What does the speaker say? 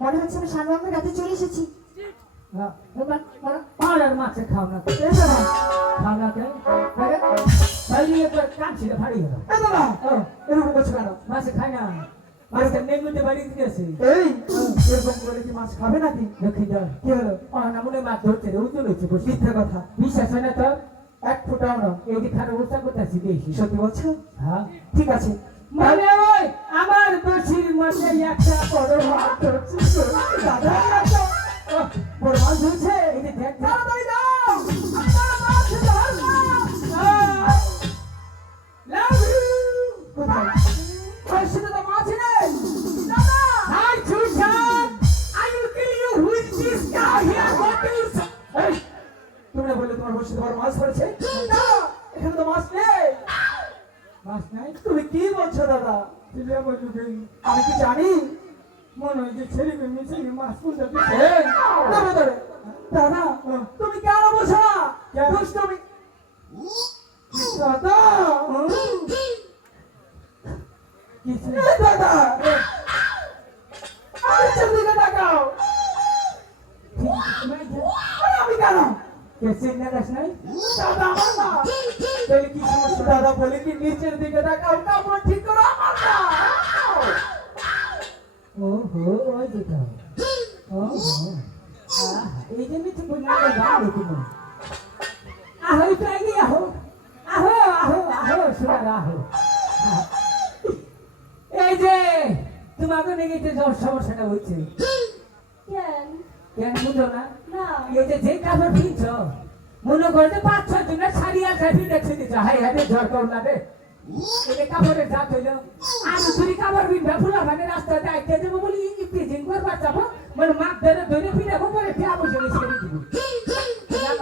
মনে হচ্ছে আমি সানবান্ধব রাতে চলে এসেছি। পাড়ার মাছে খাও না খাও না কেন কাঁদছি না ফাড়ি গেল এরকম করছো কেন? মাছে খাই না মাছটা নেগুতে বাড়ি দিয়েছে এই এরকম করে কি মাছ খাবে নাকি? লক্ষ্মী দল কি হলো? না মনে মাছ ধরছে রে উজল হচ্ছে বসে মিথ্যে কথা, বিশ্বাস হয় না তো এক ফোঁটাও না। এই খারাপ অবস্থা করতেছি দেখি সত্যি বলছো? হ্যাঁ ঠিক আছে। মানে ওই আমার দোষীর মধ্যে একটা বড় মাছ ধরছি দাদা বড় মাছ ধরছে। এই যে দেখ তাড়াতাড়ি দাও, আমার মাছ ধরো। লাভ ইউ কোথায়? ওই সেটা তো মাছ নেই। দাদা হাই সুশান I will kill you which this cow here what is এই, তুমি না বললে তোমার বসে বড় মাছ ধরেছে? না, এখানে তো মাছ নেই। মাছ নাই তুমি কি বলছো দাদা? দিলে বলবি আমি কি জানি? মনে হয় যে ছেলে মিশে মাছ কোনটা দিছে এই, দাঁড়া দাঁড়া। দাদা তুমি কেন বলছো না? কেন? দুষ্টুমি। দাদা কিছু এই দাদা আমি চন্দিকে ডাকাও। আমি কেন? কেসে না গাছ নাই দাদা আমার না। তাহলে কি সমস্যা দাদা বলে কি নিচের দিকে দেখাও, কাপড় ঠিক করো আমার না। ও হো ওই যেটা ও হো এই যে মিছে বলনা গান দেখুন আহো একটু এগিয়ে আহো আহো আহো আহো সোনার আহো এই যে তোমাকে নেগেতে যাওয়ার সমস্যাটা হচ্ছে কেন? কেন বুঝো না না এই যে কাপড় কিনছ মনে করো যে 5-6 জনের শাড়ি আর শাড়ি দেখছে দিচ্ছ হাই হাই ঝড় করো না রে এই কাপড়ের জাত হইল আর তুই কাপড় বিনবা ফুলা ভাঙে রাস্তাতে আইতে দেবো বলি প্রেজেন্ট করবার যাবো মানে মাছ ধরে ধরে ফিরাবো পরে ফিরে বসে ছেড়ে দিব